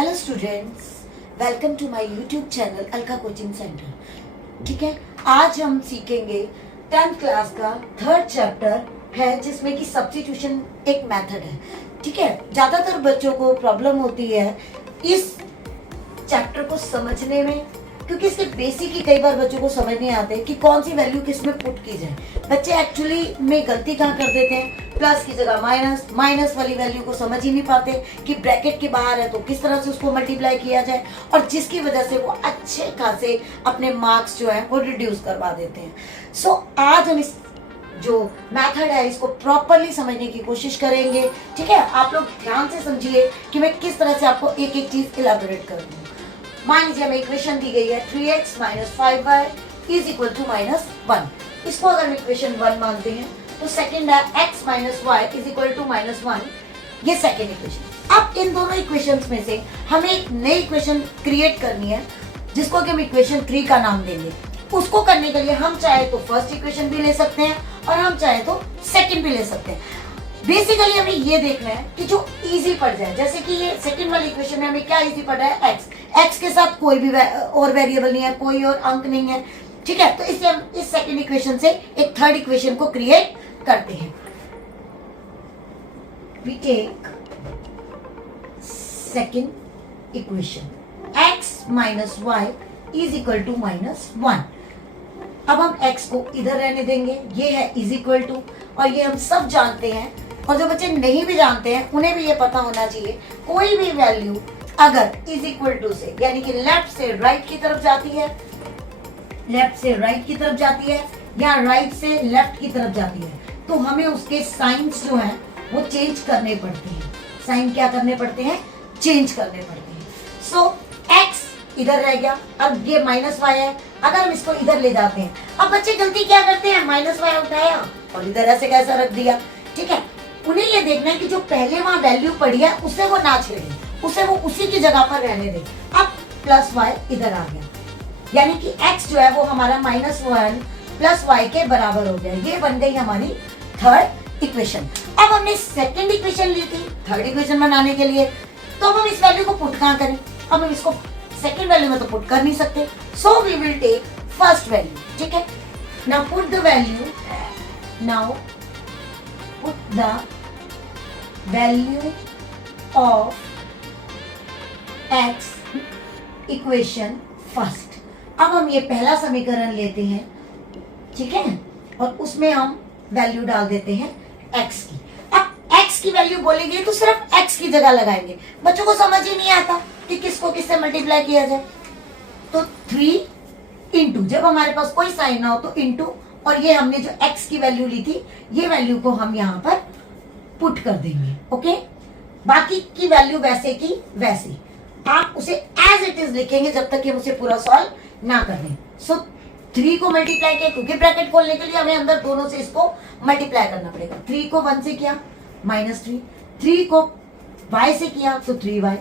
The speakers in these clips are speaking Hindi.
Hello students, welcome to my YouTube channel Alka coaching centre. ठीक है, आज हम सीखेंगे 10th क्लास का थर्ड चैप्टर है जिसमें कि सब्स्टिट्यूशन एक मेथड है। ठीक है, ज्यादातर बच्चों को प्रॉब्लम होती है इस चैप्टर को समझने में, क्योंकि इसके बेसिक ही कई बार बच्चों को समझ नहीं आते कि कौन सी वैल्यू किस में पुट की जाए। बच्चे एक्चुअली में गलती कहाँ कर देते हैं, प्लस की जगह माइनस, माइनस वाली वैल्यू को समझ ही नहीं पाते कि ब्रैकेट के बाहर है तो किस तरह से उसको मल्टीप्लाई किया जाए, और जिसकी वजह से वो अच्छे खासे अपने मार्क्स जो है वो रिड्यूस करवा देते हैं। सो आज हम इस जो मेथड है इसको प्रॉपरली समझने की कोशिश करेंगे। ठीक है, आप लोग ध्यान से समझिए कि मैं किस तरह से आपको एक एक चीज इलैबोरेट कर दूँ। मान लीजिए हमें इक्वेशन दी गई है 3x - 5y is equal to -1। इसको अगर हम इक्वेशन 1 मानते हैं तो सेकंड है x - y is equal to -1, ये सेकंड इक्वेशन। अब इन दोनों इक्वेशंस में से हमें एक नई इक्वेशन क्रिएट करनी है जिसको कि हम इक्वेशन 3 का नाम देंगे। उसको करने के लिए हम चाहे तो फर्स्ट इक्वेशन भी ले सकते हैं और हम चाहे तो सेकंड भी ले सकते हैं। बेसिकली हमें ये देखना है कि जो इजी पड़ जाए, जैसे कि ये सेकंड वाली इक्वेशन में हमें क्या इजी पड़ रहा है, x के साथ कोई भी और वेरिएबल नहीं है, कोई और अंक नहीं है। ठीक है, तो इसलिए हम इस सेकंड इक्वेशन से एक थर्ड इक्वेशन को क्रिएट करते हैं। We take second equation x - y is equal to -1। अब हम x को इधर रहने देंगे, ये है इज इक्वल टू, और ये हम सब जानते हैं, और जो बच्चे नहीं भी जानते हैं उन्हें भी ये पता होना चाहिए कोई भी वैल्यू अगर इज इक्वल टू से यानी कि लेफ्ट से राइट की तरफ जाती है, लेफ्ट से राइट की तरफ जाती है या राइट से लेफ्ट की तरफ जाती है, तो हमें उसके साइंस जो हैं वो चेंज करने पड़ते हैं। साइन क्या करने पड़ते हैं, चेंज करने पड़ते हैं। सो x इधर रह गया, अब ये -y है, अगर हम इसको इधर ले जाते हैं। अब बच्चे गलती क्या करते हैं, -y उठाया और इधर ऐसे कैसा रख दिया। ठीक है, उन्हें ये देखना है कि जो पहले वहां वैल्यू पड़ी है उससे वो ना छेड़े, उसे वो उसी की जगह पर रहने दे। अब +y इधर आ गया, यानी कि x जो है वो हमारा -1 + y के बराबर हो गया। ये बन गई हमारी थर्ड इक्वेशन। अब हमने सेकंड इक्वेशन ली थी थर्ड इक्वेशन बनाने के लिए, तो अब हम इस वैल्यू को पुट कहाँ करें। अब हम इसको सेकंड वैल्यू में तो पुट कर नहीं सकते, so we will take first value. ठीक है, now put the value, now put the value of x equation first. अब हम ये पहला समीकरण लेते हैं, ठीक है, और उसमें हम वैल्यू डाल देते हैं x की। अब x की वैल्यू बोलेंगे तो सिर्फ x की जगह लगाएंगे, बच्चों को समझ ही नहीं आता कि किसको किससे मल्टीप्लाई किया जाए। तो 3 इंटू, जब हमारे पास कोई साइन ना हो तो इंटू, और ये हमने जो x की वैल्यू ली थी ये वैल्यू को हम यहाँ पर पुट कर देंगे। ओके, बाकी की वैल्यू वैसे की वैसे, आप उसे एज इट इज लिखेंगे जब तक कि हम उसे पूरा सॉल्व ना कर दें। सो 3 को मल्टीप्लाई किया, क्योंकि ब्रैकेट खोलने के लिए हमें अंदर दोनों से इसको मल्टीप्लाई करना पड़ेगा। 3 को 1 से किया -3, 3 को y से किया तो 3y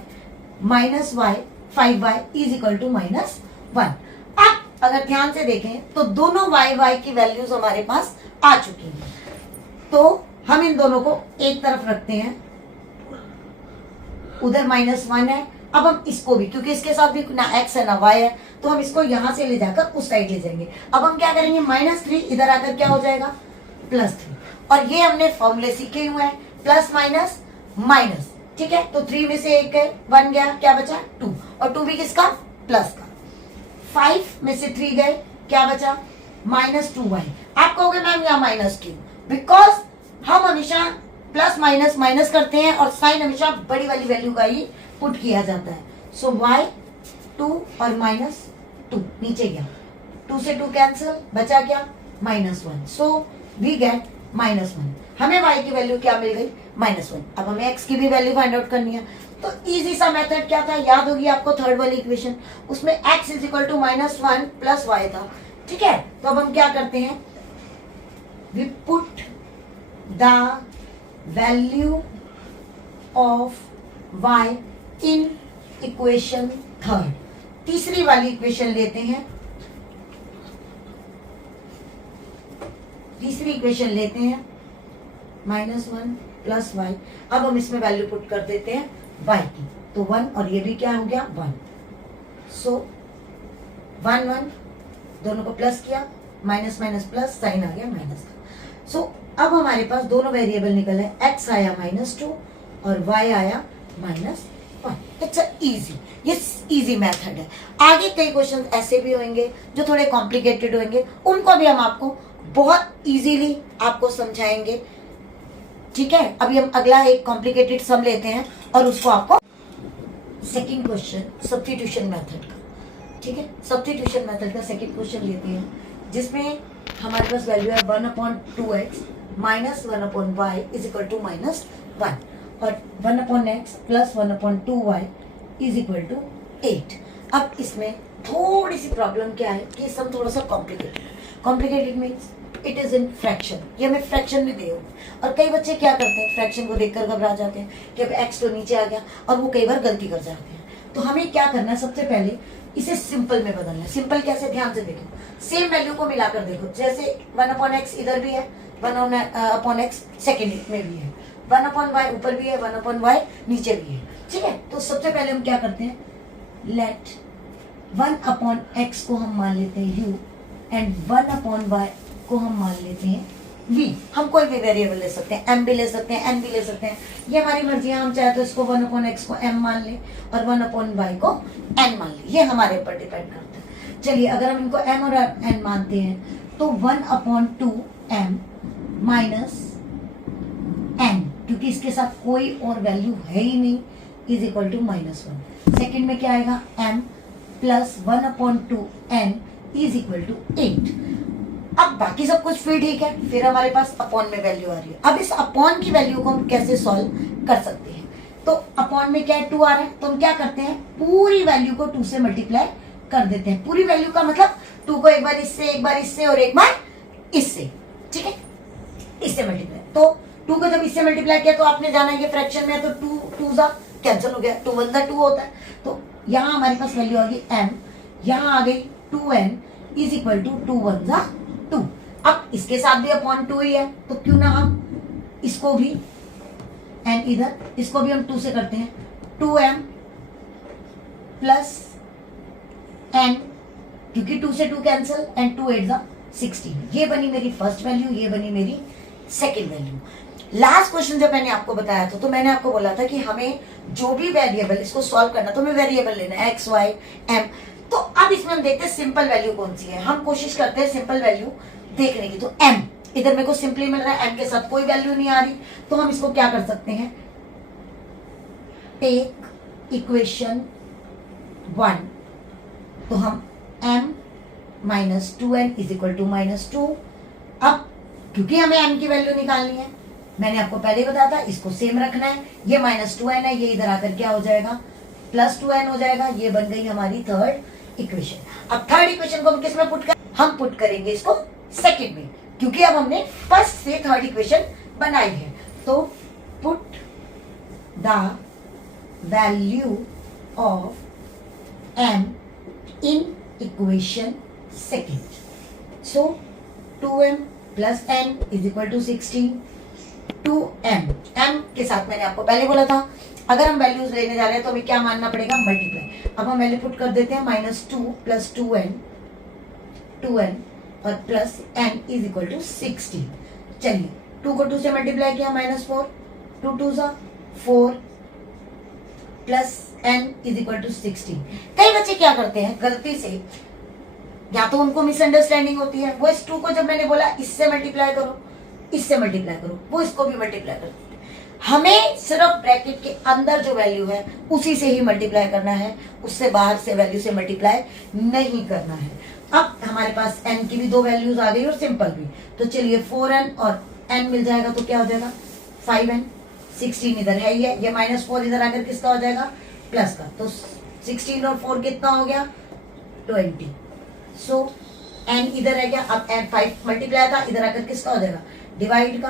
-y 5y is equal to -1। अब अगर ध्यान से देखें तो दोनों y की वैल्यूज हमारे पास आ चुकी हैं, तो हम इन दोनों को एक तरफ रखते हैं, उधर -1 है। अब हम इसको भी, क्योंकि इसके साथ भी ना x है ना y है, तो हम इसको यहां से ले जाकर उस साइड ले जाएंगे। अब हम क्या करेंगे, -3 इधर आकर क्या हो जाएगा, +3, और ये हमने फॉर्मूले सीखे हुए हैं, प्लस माइनस माइनस। ठीक है, तो 3 में से 1 गए, 1 गया, क्या बचा 2, और 2 भी किसका, प्लस का। 5 में से 3 गए, क्या बचा -2y। आप कहोगे मैम यहाँ माइनस क्यों, बिकॉज हम हमेशा प्लस माइनस माइनस करते हैं और साइन हमेशा बड़ी वाली वैल्यू का ही पुट किया जाता है। सो y 2 और -2 नीचे गया, 2 से 2 कैंसिल, बचा क्या -1। So we get -1। हमें y की वैल्यू क्या मिल गई, -1। अब हमें x की भी वैल्यू फाइंड आउट करनी है, तो इजी सा मेथड क्या था, याद होगी आपको थर्ड वाली इक्वेशन, उसमें x is equal to -1 + y था। ठीक है, तो अब हम क्या करते हैं, we put the value of y in equation third. तीसरी वाली इक्वेशन लेते हैं, तीसरी इक्वेशन लेते हैं -1 + y। अब हम इसमें वैल्यू पुट कर देते हैं y की, तो 1 और ये भी क्या हो गया 1. सो 1 1 दोनों को प्लस किया, माइनस माइनस प्लस, साइन आ गया माइनस का. सो अब हमारे पास दोनों वेरिएबल निकल है, x आया -2 और y आया -1. इट्स इजी, ये इजी मेथड है. आगे कई क्वेश्चन ऐसे भी होंगे जो थोड़े कॉम्प्लिकेटेड होंगे, उनको भी हम आपको बहुत इजीली आपको समझाएंगे. ठीक है, अभी हम अगला एक कॉम्प्लिकेटेड सम लेते हैं और उसको आपको सेकंड क्वेश्चन सब्स्टिट्यूशन मेथड का. ठीक है, सब्स्टिट्यूशन मेथड का सेकंड क्वेश्चन लेते हैं, जिसमें हमारे पास वैल्यू है 1/2x minus 1/y is equal to -1 और 1/x plus 1/2y is equal to 8. अब इसमें थोड़ी सी प्रॉब्लम क्या है कि सम थोड़ा सा complicated means it is in fraction. ये हमें फ्रैक्शन में दे होगी और कई बच्चे क्या करते हैं, फ्रैक्शन को देखकर घबरा जाते हैं कि अब x तो नीचे आ गया, और वो कई बार गलती कर जाते हैं. तो हमें क्या करना है, सबसे पहले इसे सिंपल में बदलना है. सिंपल कैसे, ध्यान से देखो, सेम वैल्यू को मिलाकर देखो. जैसे 1/x इधर भी है, 1/x सेकेंड में भी है, 1/y ऊपर भी है, 1/y नीचे भी है. ठीक है, तो सबसे पहले हम क्या करते हैं, लेट 1/x को हम मान लेते हैं u एंड 1/y को हम मान लेते हैं v. हम कोई भी वेरिएबल ले सकते हैं, m भी ले सकते हैं, n भी ले सकते हैं, ये हमारी मर्जी है. हम चाहे तो इसको 1/x को m मान ले और 1/y को n मान ले, ये हमारे ऊपर डिपेंड करता है. चलिए, अगर हम इनको m और n मानते हैं तो 1/2m माइनस n, क्योंकि इसके साथ कोई और वैल्यू है ही नहीं, इज इक्वल टू -1. सेकेंड में क्या आएगा, m plus 1/2n is equal to 8. अब बाकी सब कुछ फिर ठीक है, फिर हमारे पास अपॉन में वैल्यू आ रही है. अब इस अपॉन की वैल्यू को हम कैसे सॉल्व कर सकते हैं, तो अपॉन में क्या है, 2 आ रहा है, तो हम क्या करते हैं, पूरी वैल्यू को 2 से मल्टीप्लाई कर देते हैं. पूरी वैल्यू का मतलब 2 को एक बार इससे, एक बार इससे और एक बार इससे. ठीक है, इससे मल्टीप्लाई. तो 2 को जब इससे मल्टीप्लाई किया तो आपने जाना ये फ्रैक्शन में है, तो 2 2 कैंसिल हो गया, 2 1 2 होता है. तो यहाँ हमारे पास वैल्यू आ गई m, यहाँ आ गई 2n इज इक्वल टू 2 1 2. अब इसके साथ भी अपॉन 2 ही है, तो क्यों ना हम इसको भी n इधर, इसको भी हम 2 से करते हैं, 2m प्लस n, क्योंकि 2 से 2 कैंसिल एंड 2 8 16. ये बनी मेरी फर्स्ट वैल्यू, ये बनी मेरी सेकेंड वैल्यू. लास्ट क्वेश्चन जब मैंने आपको बताया था तो मैंने आपको बोला था कि हमें जो भी वेरिएबल इसको सॉल्व करना, तो हमें वेरिएबल लेना है x y m. तो अब इसमें हम देखते हैं सिंपल वैल्यू कौन सी है. हम कोशिश करते हैं सिंपल वैल्यू देखने की. तो m इधर मेरे को सिंपली मिल रहा है, m के साथ कोई वैल्यू नहीं आ रही, तो हम इसको क्या कर सकते हैं, टेक इक्वेशन 1. तो हम m minus 2n is equal to -2. अब क्योंकि हमें m की वैल्यू निकालनी है, मैंने आपको पहले ही बताया था, इसको सेम रखना है. ये -2n है, ये इधर आकर क्या हो जाएगा, +2n हो जाएगा. ये बन गई हमारी थर्ड इक्वेशन. अब थर्ड इक्वेशन को हम किस में पुट कर, हम पुट करेंगे इसको सेकंड में, क्योंकि अब हमने फर्स्ट से थर्ड इक्वेशन बनाई है. तो put the value of m in equation second. So 2m plus n is equal to 16. 2m, m के साथ मैंने आपको पहले बोला था अगर हम वैल्यूज लेने जा रहे हैं तो हमें क्या मानना पड़ेगा, मल्टीप्लाई. अब हम वैल्यू पुट कर देते हैं, -2 प्लस 2n और plus n is equal to 16. चलिए, 2 को 2 से मल्टीप्लाई किया, -4, 2 2 4 plus n is equal to 16. कई बच्चे क्या करते हैं गलती से, या तो उनको मिसअंडरस्टैंडिंग होती है, वो इस 2 को जब मैंने बोला इससे मल्टीप्लाई करो, इससे मल्टीप्लाई करो, वो इसको भी मल्टीप्लाई करो. हमें सिर्फ ब्रैकेट के अंदर जो वैल्यू है उसी से ही मल्टीप्लाई करना है, उससे बाहर से वैल्यू से मल्टीप्लाई नहीं करना है. अब हमारे पास n की भी 2 वैल्यूज आ गई और सिंपल भी. तो चलिए 4n और n मिल जाएगा तो क्या हो जाएगा 5n. 16 इधर है ही है, ये -4 इधर आकर किसका हो जाएगा, प्लस का. तो 16 और 4 कितना हो गया 20. सो n इधर है गया, अब n 5 मल्टीप्लाई था, इधर आकर किसका हो जाएगा डिवाइड का,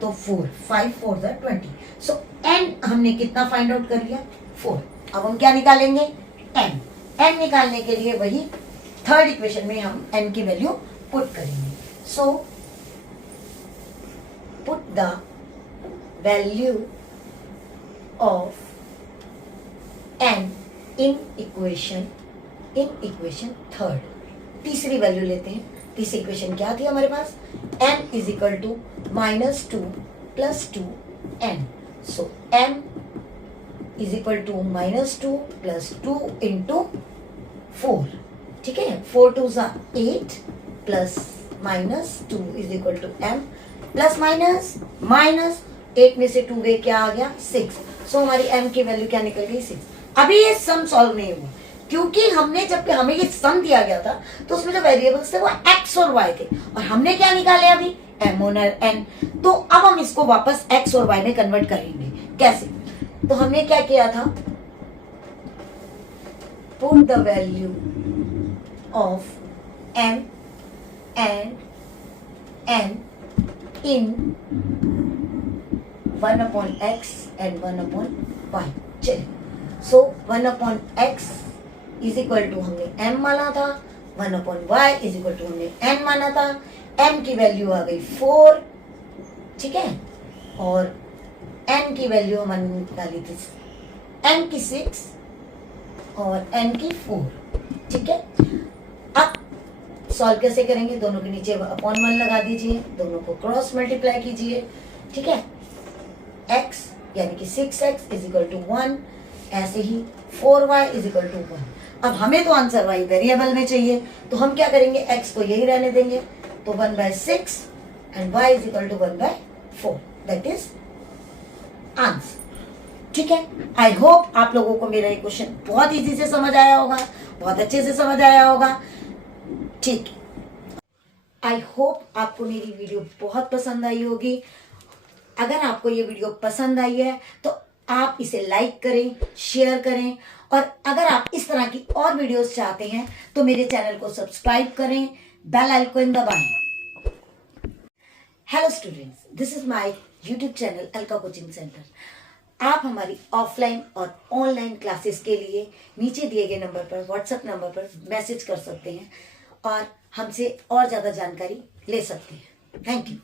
तो 4 5 4 20. सो n हमने कितना फाइंड आउट कर लिया 4. अब हम क्या निकालेंगे n निकालने के लिए वही थर्ड इक्वेशन में हम n की वैल्यू पुट करेंगे. So put the value of n in equation third. तीसरी वैल्यू लेते हैं। तीसरी इक्वेशन क्या थी हमारे पास, n is equal to -2 + 2n। So m is equal to -2 + 2 × 4। ठीक है, 4 2 8 plus -2 is equal to m plus minus 8 में से 2 गए, क्या आ गया 6। सो हमारी m की वैल्यू क्या निकल गई 6। अभी ये सम सॉल्व नहीं हुआ क्योंकि हमने जब हमें ये सम दिया गया था तो उसमें जो वेरिएबल्स थे वो x और y थे और हमने क्या निकाले अभी m और n। तो अब हम इसको वापस x और y में कन्वर्ट करेंगे। कैसे, तो हमने क्या किया था, put the value of m and n in 1/x and 1/y। चलिए, सो 1/x इज इक्वल टू हमने m माना था, 1/y इज इक्वल टू हमने n माना था। m की वैल्यू आ गई 4, ठीक है, और n की वैल्यू हमने निकाली थी m की 6 और n की 4। ठीक है, अब सॉल्व कैसे करेंगे, दोनों के नीचे /1 लगा दीजिए, दोनों को क्रॉस मल्टीप्लाई कीजिए। ठीक है, x यानी कि 6x इज इक्वल टू 1, ऐसे ही 4y इज इक्वल टू 1। अब हमें तो आंसर y वेरिएबल में चाहिए, तो हम क्या करेंगे, x को यही रहने देंगे, तो 1/6 and y is equal to 1/4, that is answer. ठीक है, आई होप आप लोगों को मेरा ये क्वेश्चन बहुत इजी से समझ आया होगा, बहुत अच्छे से समझ आया होगा। ठीक, आई होप आपको मेरी वीडियो बहुत पसंद आई होगी। अगर आपको ये वीडियो पसंद आई है तो आप इसे लाइक करें, शेयर करें, और अगर आप इस तरह की और वीडियोस चाहते हैं तो मेरे चैनल को सब्सक्राइब करें, बेल आइकन दबाएं। Hello students, this is my YouTube channel Alka coaching centre. आप हमारी ऑफलाइन और ऑनलाइन क्लासेस के लिए नीचे दिए गए नंबर पर, व्हाट्सएप नंबर पर मैसेज कर सकते हैं और हमसे और ज़्यादा जानकारी ले सकते हैं। Thank you.